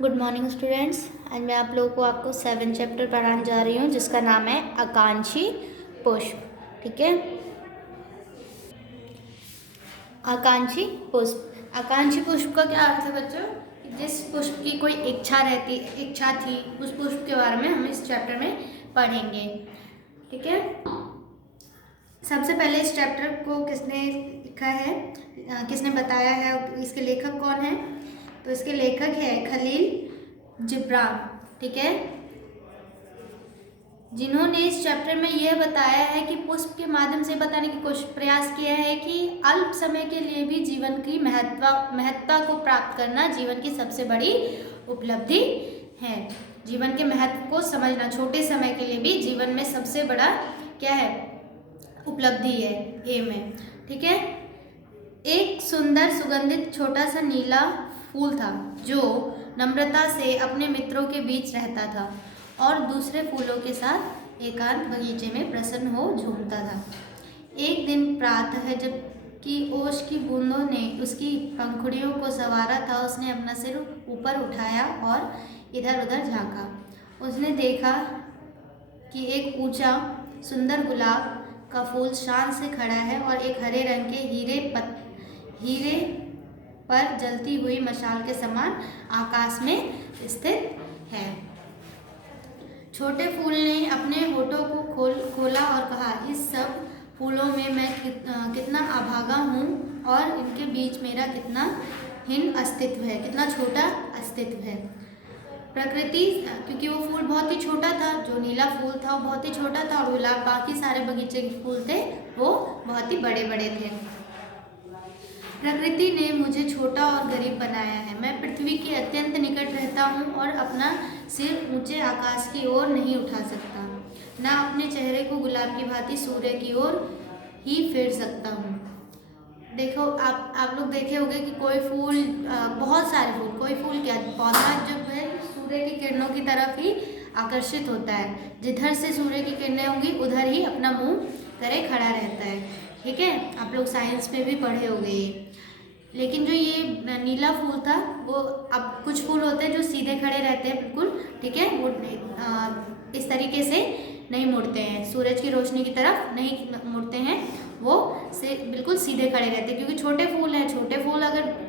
Good morning students. आज मैं आप लोगों को आपको 7 चैप्टर पढ़ाने जा रही हूँ जिसका नाम है आकांक्षी पुष्प। ठीक है, आकांक्षी पुष्प। आकांक्षी पुष्प का क्या अर्थ है बच्चों? जिस पुष्प की कोई इच्छा थी, उस पुष्प के बारे में हम इस चैप्टर में पढ़ेंगे। ठीक है, सबसे पहले इस चैप्टर को किसने लिखा है, किसने बताया है, इसके लेखक कौन है? तो इसके लेखक है खलील जिब्रान। ठीक है, जिन्होंने इस चैप्टर में यह बताया है कि पुष्प के माध्यम से बताने की कोशिश प्रयास किया है कि अल्प समय के लिए भी जीवन की महत्ता को प्राप्त करना जीवन की सबसे बड़ी उपलब्धि है। जीवन के महत्व को समझना छोटे समय के लिए भी जीवन में सबसे बड़ा क्या है? उपलब्धि है, एम है। ठीक है, एक सुंदर सुगंधित छोटा सा नीला फूल था जो नम्रता से अपने मित्रों के बीच रहता था और दूसरे फूलों के साथ एकांत बगीचे में प्रसन्न हो झूमता था। एक दिन प्रातः जबकि ओश की बूंदों ने उसकी पंखुड़ियों को संवारा था, उसने अपना सिर ऊपर उठाया और इधर उधर झांका। उसने देखा कि एक ऊंचा सुंदर गुलाब का फूल शान से खड़ा है और एक हरे रंग के हीरे पर जलती हुई मशाल के समान आकाश में स्थित है। छोटे फूल ने अपने होठों को खोला और कहा, इस सब फूलों में मैं कितना अभागा हूँ और इनके बीच मेरा कितना हीन अस्तित्व है, कितना छोटा अस्तित्व है। प्रकृति, क्योंकि वो फूल बहुत ही छोटा था, जो नीला फूल था वो बहुत ही छोटा था और गुलाब बाकी सारे बगीचे के फूल थे वो बहुत ही बड़े बड़े थे। प्रकृति ने मुझे छोटा और गरीब बनाया है। मैं पृथ्वी के अत्यंत निकट रहता हूँ और अपना सिर ऊंचे आकाश की ओर नहीं उठा सकता, ना अपने चेहरे को गुलाब की भांति सूर्य की ओर ही फेर सकता हूँ। देखो, आप लोग देखे होंगे कि कोई फूल, बहुत सारे फूल, कोई फूल क्या, पौधा जब है सूर्य की किरणों की तरफ ही आकर्षित होता है। जिधर से सूर्य की किरणें होंगी उधर ही अपना मुंह करे खड़ा रहता है। ठीक है, आप लोग साइंस में भी पढ़े होंगे ये। लेकिन जो ये नीला फूल था वो, अब कुछ फूल होते हैं जो सीधे खड़े रहते हैं बिल्कुल, ठीक है, वो इस तरीके से नहीं मुड़ते हैं, सूरज की रोशनी की तरफ नहीं मुड़ते हैं, वो से बिल्कुल सीधे खड़े रहते हैं क्योंकि छोटे फूल हैं। छोटे फूल अगर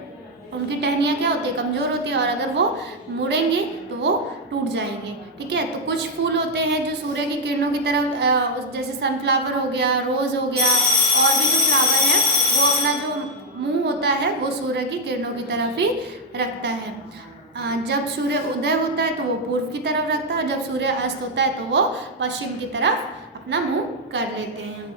उनकी टहनियाँ क्या होती है, कमज़ोर होती है और अगर वो मुड़ेंगे तो वो टूट जाएंगे। ठीक है, तो कुछ फूल होते हैं जो सूर्य की किरणों की तरफ, जैसे सनफ्लावर हो गया, रोज़ हो गया, और भी जो फ्लावर है वो अपना जो मुंह होता है वो सूर्य की किरणों की तरफ ही रखता है। जब सूर्य उदय होता है तो वो पूर्व की तरफ रखता है और जब सूर्य अस्त होता है तो वो पश्चिम की तरफ अपना मुंह कर लेते हैं।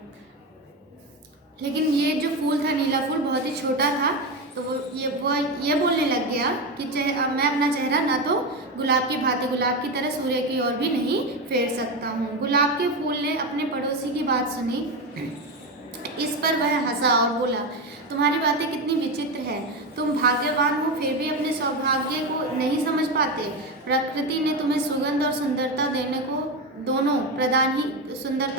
लेकिन ये जो फूल था, नीला फूल, बहुत ही छोटा था, तो वो ये बोलने लग गया कि मैं अपना चेहरा ना तो गुलाब की भांति गुलाब की तरह सूर्य की ओर भी नहीं फेर सकता हूँ। गुलाब के फूल ने अपने पड़ोसी की बात सुनी। इस पर वह हंसा और बोला, तुम्हारी बातें कितनी विचित्र है। तुम भाग्यवान हो फिर भी अपने सौभाग्य को नहीं समझ पाते। प्रकृति ने तुम्हें सुगंध और सुंदरता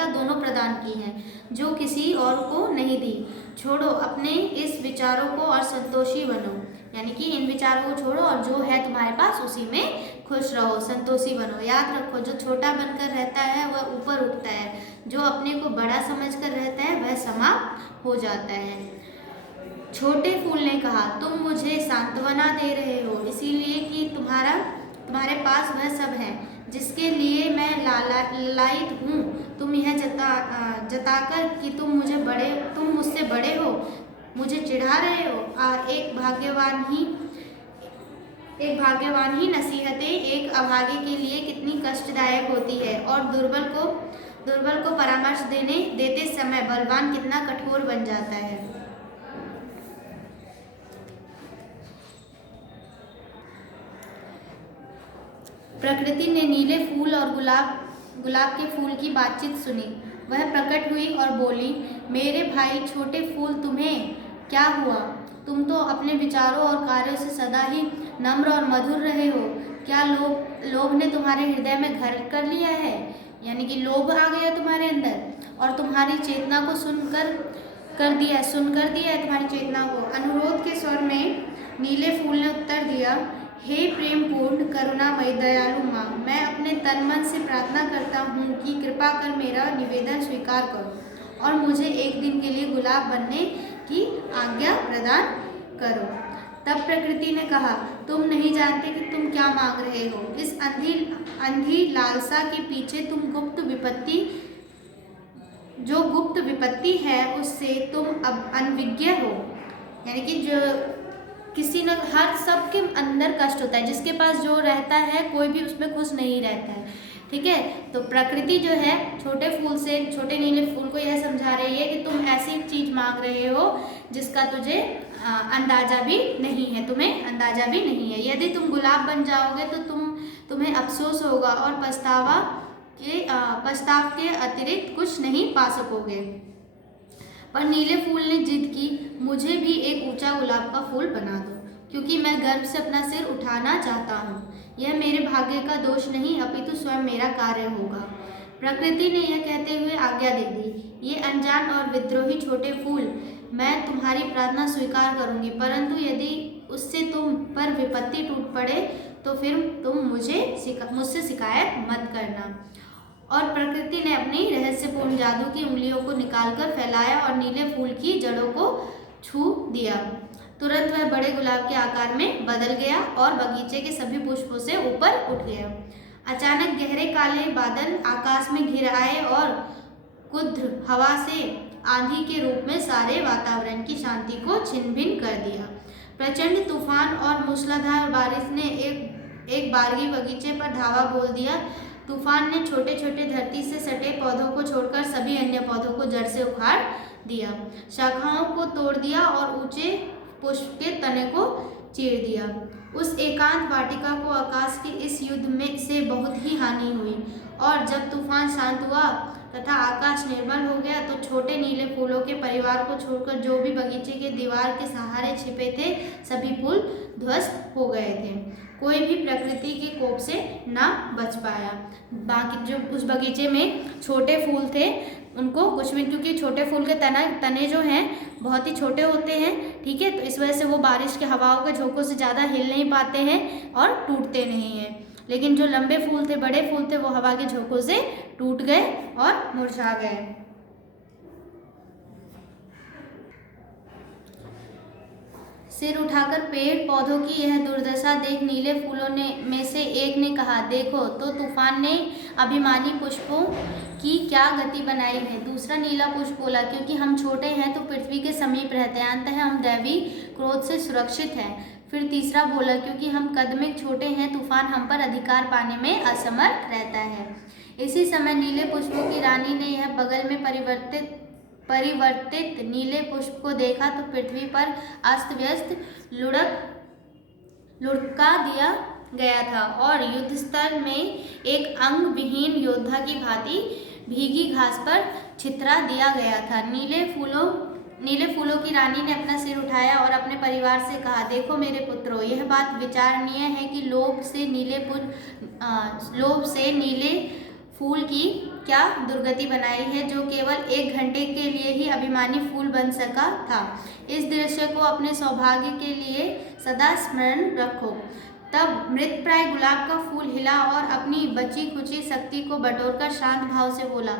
दोनों प्रदान की है जो किसी और को नहीं दी। छोड़ो अपने इस विचारों को और संतोषी बनो, यानी कि इन विचारों को छोड़ो और जो है तुम्हारे पास उसी में खुश रहो, संतोषी बनो। याद रखो, जो छोटा बनकर रहता है वह ऊपर उठता है, जो अपने को बड़ा समझकर रहता है वह समाप्त हो जाता है। छोटे फूल ने कहा, तुम मुझे सांत्वना दे रहे हो इसीलिए कि तुम्हारे पास वह सब है जिसके लिए मैं लालायित हूँ। तुम यह जताकर कि तुम मुझसे बड़े हो, मुझे चिढ़ा रहे हो। एक भाग्यवान ही नसीहतें एक अभागे के लिए कितनी कष्टदायक होती है और दुर्बल को परामर्श देते समय बलवान कितना कठोर बन जाता है। प्रकृति ने नीले फूल और गुलाब के फूल की बातचीत सुनी। वह प्रकट हुई और बोली, मेरे भाई छोटे फूल, तुम्हें क्या हुआ? तुम तो अपने विचारों और कार्यों से सदा ही नम्र और मधुर रहे हो। क्या लोभ ने तुम्हारे हृदय में घर कर लिया है? यानी कि लोभ आ गया तुम्हारे अंदर और तुम्हारी चेतना को सुनकर दिया है तुम्हारी चेतना को। अनुरोध के स्वर में नीले फूल ने उत्तर दिया, हे प्रेम पूर्ण करुणामयी दयालु माँ, मैं अपने तन मन से प्रार्थना करता हूँ कि कृपा कर मेरा निवेदन स्वीकार करो और मुझे एक दिन के लिए गुलाब बनने की आज्ञा प्रदान करो। तब प्रकृति ने कहा, तुम नहीं जानते कि तुम क्या मांग रहे हो। इस अंधी लालसा के पीछे तुम जो गुप्त विपत्ति है उससे तुम अब अनविज्ञ हो। यानी कि जो किसी न हर सबके अंदर कष्ट होता है, जिसके पास जो रहता है कोई भी उसमें खुश नहीं रहता है। ठीक है, तो प्रकृति जो है छोटे फूल से, छोटे नीले फूल को यह समझा रही है कि तुम ऐसी चीज मांग रहे हो जिसका तुझे अंदाजा भी नहीं है, तुम्हें अंदाजा भी नहीं है। यदि तुम गुलाब बन जाओगे तो तुम्हें अफसोस होगा और पछताव के अतिरिक्त कुछ नहीं पा सकोगे। पर नीले फूल ने जिद की, मुझे भी एक ऊंचा गुलाब का फूल बना दो, क्योंकि मैं गर्व से अपना सिर उठाना चाहता हूँ। यह मेरे भाग्य का दोष नहीं अपितु स्वयं मेरा कार्य होगा। प्रकृति ने यह कहते हुए आज्ञा दे दी, ये अनजान और विद्रोही छोटे फूल, मैं तुम्हारी प्रार्थना स्वीकार करूंगी, परंतु यदि उससे तुम पर विपत्ति टूट पड़े तो फिर तुम मुझसे शिकायत मत करना। और प्रकृति ने अपनी रहस्यपूर्ण जादू की उंगलियों को निकालकर फैलाया और नीले फूल की जड़ों को छू दिया। तुरंत वह बड़े गुलाब के आकार में बदल गया और बगीचे के सभी पुष्पों से ऊपर उठ गया। अचानक गहरे काले बादल आकाश में घिर आए और कुद्र हवा से आंधी के रूप में सारे वातावरण की शांति को छिन्न-भिन्न कर दिया। प्रचंड तूफान और मूसलाधार बारिश ने एक बारगी बगीचे पर धावा बोल दिया। तूफान ने छोटे छोटे धरती से सटे पौधों को छोड़कर सभी अन्य पौधों को जड़ से उखाड़ दिया, शाखाओं को तोड़ दिया और ऊंचे पुष्प के तने को चीर दिया। उस एकांत वाटिका को आकाश के इस युद्ध में से बहुत ही हानि हुई और जब तूफान शांत हुआ तथा आकाश निर्मल हो गया तो छोटे नीले फूलों के परिवार को छोड़कर जो भी बगीचे के दीवार के सहारे छिपे थे सभी फूल ध्वस्त हो गए थे। कोई भी प्रकृति के कोप से ना बच पाया। बाकी जो उस बगीचे में छोटे फूल थे उनको कुछ भी, क्योंकि छोटे फूल के तने जो हैं बहुत ही छोटे होते हैं, ठीक है, तो इस वजह से वो बारिश के हवाओं के झोंकों से ज़्यादा हिल नहीं पाते हैं और टूटते नहीं हैं। लेकिन जो लंबे फूल थे, बड़े फूल थे, वो हवा के झोंकों से टूट गए और मुरझा गए। सिर उठाकर पेड़ पौधों की यह दुर्दशा देख नीले फूलों में से एक ने कहा, देखो तो तूफान ने अभिमानी पुष्पों की क्या गति बनाई है। दूसरा नीला पुष्प बोला, क्योंकि हम छोटे हैं तो पृथ्वी के समीप रहते हैं, अंततः हम दैवी क्रोध से सुरक्षित हैं। फिर तीसरा बोला, क्योंकि हम कद में छोटे हैं तूफान हम पर अधिकार पाने में असमर्थ रहता है। इसी समय नीले पुष्पों की रानी ने यह बगल में परिवर्तित नीले पुष्प को देखा तो पृथ्वी पर अस्त व्यस्त लुढ़का दिया गया था और युद्ध स्थल में एक अंग विहीन योद्धा की भांति भीगी घास पर छितरा दिया गया था। नीले फूलों की रानी ने अपना सिर उठाया और अपने परिवार से कहा, देखो मेरे पुत्रों, यह बात विचारणीय है कि लोभ से नीले फूल की क्या दुर्गति बनाई है, जो केवल 1 घंटे के लिए ही अभिमानी फूल बन सका था। इस दृश्य को अपने सौभाग्य के लिए सदा स्मरण रखो। तब मृतप्राय गुलाब का फूल हिला और अपनी बची खुची शक्ति को बटोरकर शांत भाव से बोला,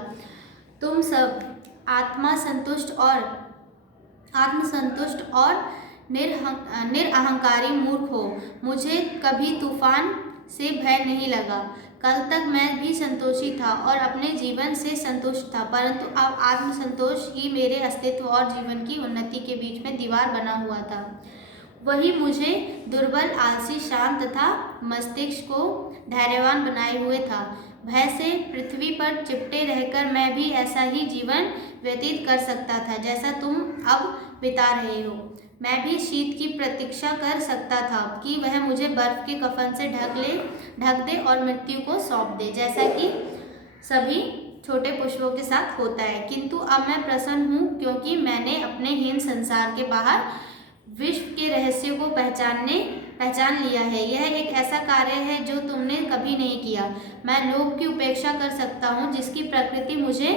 तुम सब आत्मसंतुष्ट और निरअहंकारी मूर्ख हो। मुझे कभी तूफान से भय नहीं लगा। कल तक मैं भी संतोषी था और अपने जीवन से संतुष्ट था, परंतु अब आत्मसंतोष ही मेरे अस्तित्व और जीवन की उन्नति के बीच में दीवार बना हुआ था। वही मुझे दुर्बल, आलसी, शांत तथा मस्तिष्क को धैर्यवान बनाए हुए था। भय से पृथ्वी पर चिपटे रहकर मैं भी ऐसा ही जीवन व्यतीत कर सकता था जैसा तुम अब बिता रहे हो। मैं भी शीत की प्रतीक्षा कर सकता था कि वह मुझे बर्फ के कफन से ढक दे और मृत्यु को सौंप दे, जैसा कि सभी छोटे पुष्पों के साथ होता है। किंतु अब मैं प्रसन्न हूँ क्योंकि मैंने अपने हीन संसार के बाहर विश्व के रहस्यों को पहचान लिया है। यह एक ऐसा कार्य है जो तुमने कभी नहीं किया। मैं लोभ की उपेक्षा कर सकता हूँ जिसकी प्रकृति मुझसे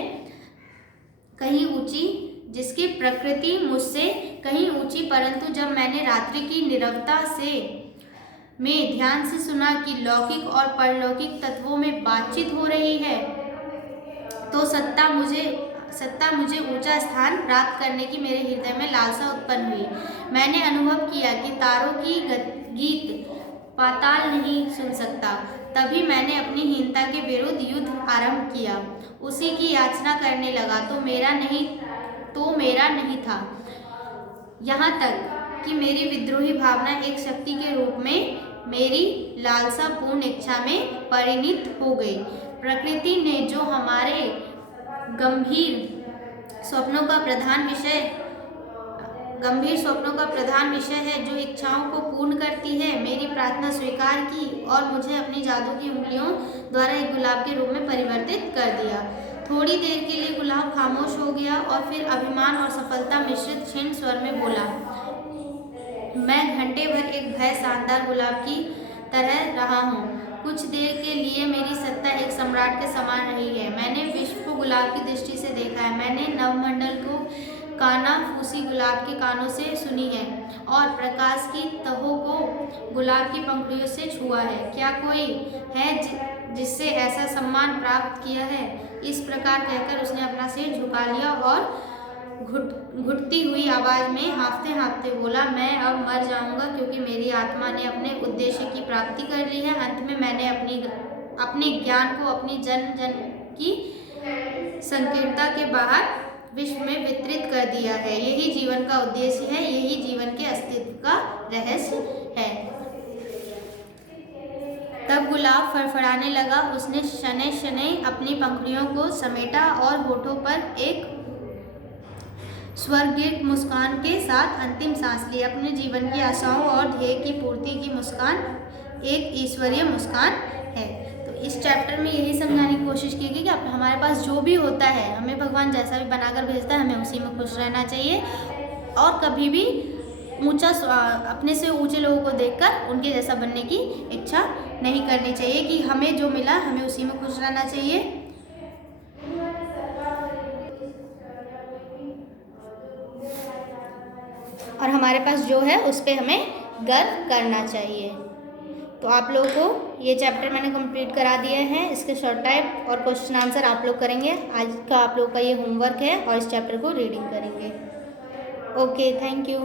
कहीं ऊंची, परंतु जब मैंने रात्रि की नीरवता से में ध्यान से सुना कि लौकिक और परलौकिक तत्वों में बातचीत हो रही है, तो सत्ता मुझे ऊंचा स्थान प्राप्त करने की मेरे हृदय में लालसा उत्पन्न हुई। मैंने अनुभव किया कि तारों की गीत पाताल नहीं सुन सकता। तभी मैंने अपनी हीनता के विरुद्ध युद्ध आरंभ किया, उसी की याचना करने लगा, तो मेरा नहीं था। यहाँ तक कि मेरी विद्रोही भावना एक शक्ति के रूप में मेरी लालसापूर्ण इच्छा में परिणित हो गई। प्रकृति ने जो हमारे गंभीर स्वप्नों का प्रधान विषय है, जो इच्छाओं को पूर्ण करती है, मेरी प्रार्थना स्वीकार की और मुझे अपनी जादू की उंगलियों द्वारा एक गुलाब के रूप में परिवर्तित कर दिया। थोड़ी देर के लिए गुलाब खामोश हो गया और फिर अभिमान और सफलता मिश्रित क्षीण स्वर में बोला, मैं घंटे भर एक भय शानदार गुलाब की तरह रहा हूँ। कुछ देर के लिए मेरी सत्ता एक सम्राट के समान रही है। मैंने विश्व को गुलाब की दृष्टि से देखा है। मैंने नवमंडल को काना फूसी गुलाब के कानों से सुनी है और प्रकाश की तहों को गुलाब की पंखुड़ियों से छुआ है। क्या कोई है जिससे ऐसा सम्मान प्राप्त किया है? इस प्रकार कहकर उसने अपना सिर झुका लिया और घुटती हुई आवाज में हाँफते हाँफते बोला, मैं अब मर जाऊंगा, क्योंकि मेरी आत्मा ने अपने उद्देश्य की प्राप्ति कर ली है। अंत में मैंने अपने ज्ञान को अपनी जन जन की संकीर्णता के बाहर विश्व में वितरित कर दिया है। यही जीवन का उद्देश्य है, यही जीवन के अस्तित्व का रहस्य है। तब गुलाब फड़फड़ाने लगा। उसने शनै शनै अपनी पंखुड़ियों को समेटा और होठों पर एक स्वर्गीय मुस्कान के साथ अंतिम सांस ली। अपने जीवन की आशाओं और ध्येय की पूर्ति की मुस्कान एक ईश्वरीय मुस्कान है। तो इस चैप्टर में यही समझाने की कोशिश की गई कि हमारे पास जो भी होता है, हमें भगवान जैसा भी बनाकर भेजता है, हमें उसी में खुश रहना चाहिए और कभी भी अपने से ऊंचे लोगों को देखकर उनके जैसा बनने की इच्छा नहीं करनी चाहिए कि हमें जो मिला हमें उसी में खुश रहना चाहिए। और हमारे पास जो है उस पर हमें गर्व करना चाहिए। तो आप लोगों को ये चैप्टर मैंने कंप्लीट करा दिए हैं। इसके शॉर्ट टाइप और क्वेश्चन आंसर आप लोग करेंगे। आज का आप लोग का ये होमवर्क है और इस चैप्टर को रीडिंग करेंगे। Okay, thank you.